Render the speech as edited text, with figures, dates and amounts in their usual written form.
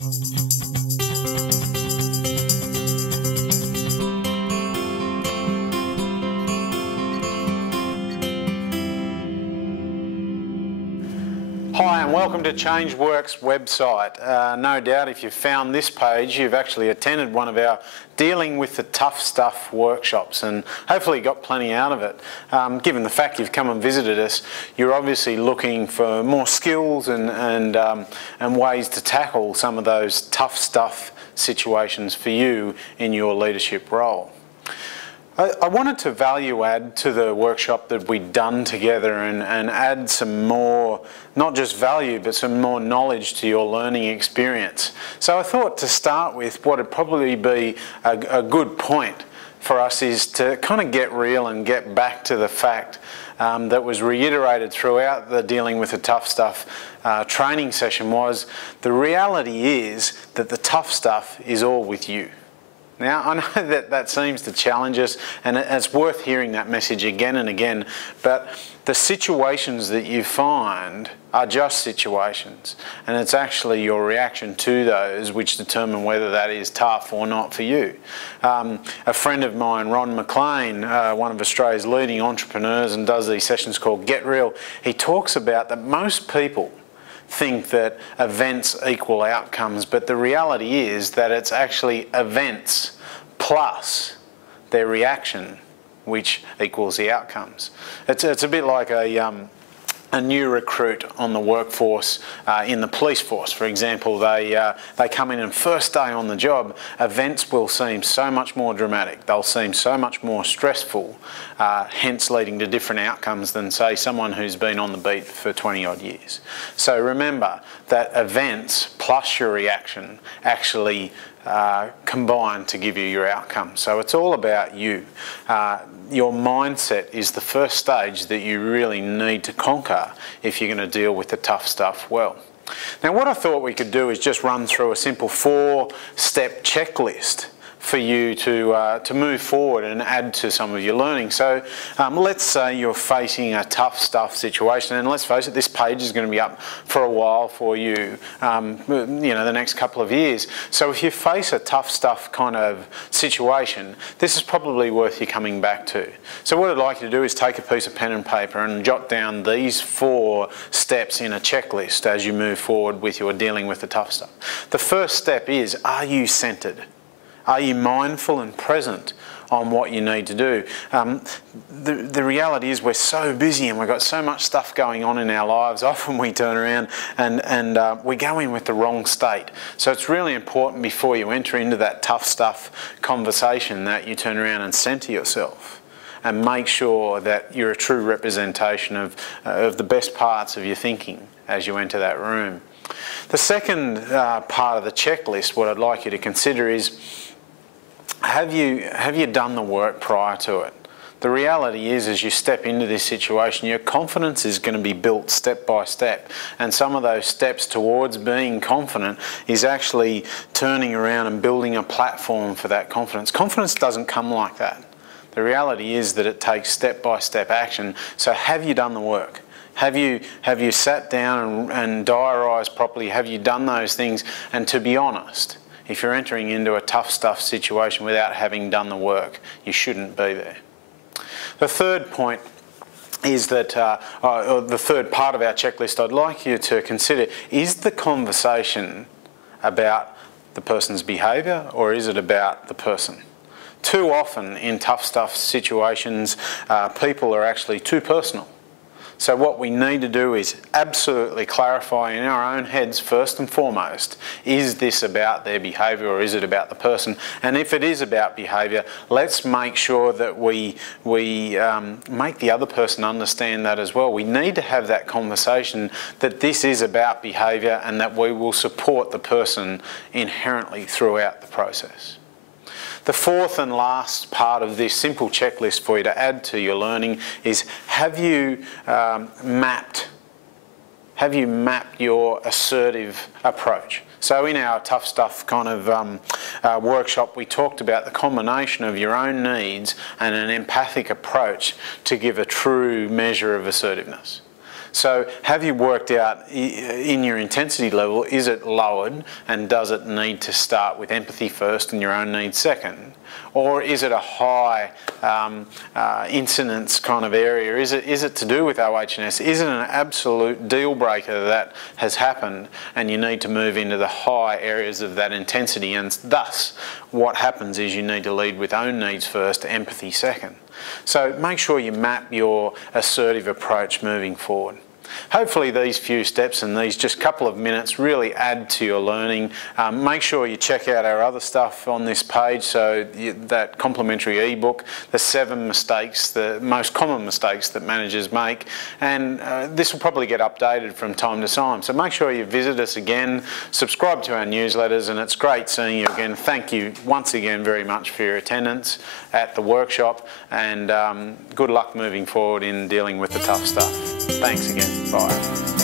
Hi and welcome to Changeworks website. No doubt if you've found this page, you've actually attended one of our Dealing with the Tough Stuff workshops and hopefully got plenty out of it. Given the fact you've come and visited us, you're obviously looking for more skills and ways to tackle some of those tough stuff situations for you in your leadership role. I wanted to value add to the workshop that we'd done together and add some more, not just value, but some more knowledge to your learning experience. So I thought to start with what would probably be a good point for us is to kind of get real and get back to the fact that was reiterated throughout the Dealing with the Tough Stuff training session was the reality is that the tough stuff is all with you. Now, I know that that seems to challenge us, and it's worth hearing that message again and again, but the situations that you find are just situations, and it's actually your reaction to those which determine whether that is tough or not for you. A friend of mine, Ron McLean, one of Australia's leading entrepreneurs and does these sessions called Get Real, he talks about that most people think that events equal outcomes, but the reality is that it's actually events plus their reaction which equals the outcomes. It's a bit like a new recruit on the workforce in the police force, for example. They come in and first day on the job, events will seem so much more dramatic. They'll seem so much more stressful, hence leading to different outcomes than, say, someone who's been on the beat for 20 odd years. So remember that events plus your reaction actually combine to give you your outcome. So it's all about you. Your mindset is the first stage that you really need to conquer if you're going to deal with the tough stuff well. Now, what I thought we could do is just run through a simple 4-step checklist for you to move forward and add to some of your learning. So let's say you're facing a tough stuff situation, and let's face it, this page is going to be up for a while for you, the next couple of years. So if you face a tough stuff kind of situation, this is probably worth you coming back to. So what I'd like you to do is take a piece of pen and paper and jot down these 4 steps in a checklist as you move forward with your dealing with the tough stuff. The first step is, are you centred? Are you mindful and present on what you need to do? The reality is we're so busy and we've got so much stuff going on in our lives. Often we turn around and we go in with the wrong state. So it's really important before you enter into that tough stuff conversation that you turn around and centre yourself and make sure that you're a true representation of the best parts of your thinking as you enter that room. The second part of the checklist, what I'd like you to consider is, have you done the work prior to it? The reality is, as you step into this situation, your confidence is going to be built step by step, and some of those steps towards being confident is actually turning around and building a platform for that confidence. Confidence doesn't come like that. The reality is that it takes step-by-step action. So have you done the work? Have you sat down and diarised properly? Have you done those things? And to be honest, if you're entering into a tough stuff situation without having done the work, you shouldn't be there. The third point is that, or the third part of our checklist I'd like you to consider, is the conversation about the person's behaviour or is it about the person? Too often in tough stuff situations, people are actually too personal. So what we need to do is absolutely clarify in our own heads first and foremost, is this about their behaviour or is it about the person? And if it is about behaviour, let's make sure that we make the other person understand that as well. We need to have that conversation that this is about behaviour and that we will support the person inherently throughout the process. The fourth and last part of this simple checklist for you to add to your learning is, have you mapped your assertive approach? So in our tough stuff kind of workshop, we talked about the combination of your own needs and an empathic approach to give a true measure of assertiveness. So have you worked out in your intensity level, is it lowered and does it need to start with empathy first and your own needs second? Or is it a high incidence kind of area? Is it to do with OH&S? Is it an absolute deal breaker that has happened and you need to move into the high areas of that intensity, and thus what happens is you need to lead with own needs first, empathy second. So make sure you map your assertive approach moving forward. Hopefully these few steps and these just couple of minutes really add to your learning. Make sure you check out our other stuff on this page, so that complimentary ebook, the 7 mistakes, the most common mistakes that managers make, and this will probably get updated from time to time. So make sure you visit us again, subscribe to our newsletters, and it's great seeing you again. Thank you once again very much for your attendance at the workshop, and good luck moving forward in dealing with the tough stuff. Thanks again. Bye.